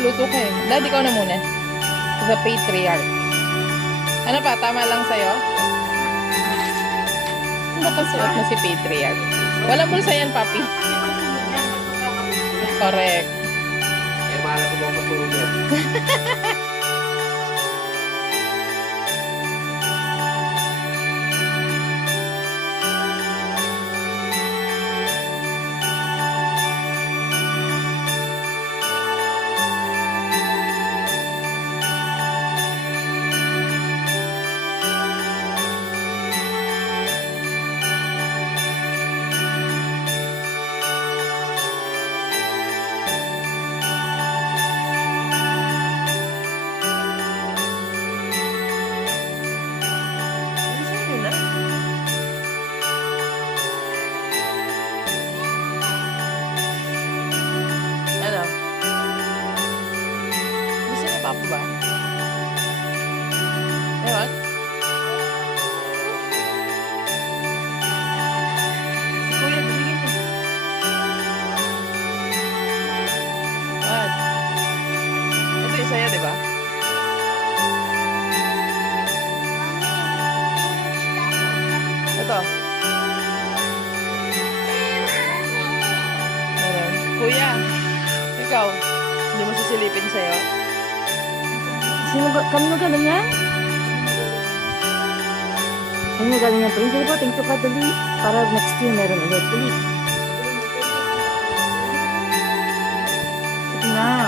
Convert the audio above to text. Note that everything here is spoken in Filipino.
magluluto ka eh. Dad, ikaw na muna. Sa patriarch. Ano pa? Tama lang sa'yo? Nakasuot na si patriarch. Walang bulsa yan, papi. Correct. Eh, mahal ko mga patulog yan. Ano? Gusto niya pa ba? Ewan? Si Kuya, bibigyan niya. What? Ito yung sa'yo, di ba? Ito. Meron. Kuya, ikaw, hindi mo sisilipin sa'yo? Sino ba? Kanino galing yan? Kanino galing yan? Hindi po, thank you ka dali. Para next year meron ulit. Dali. Sige na.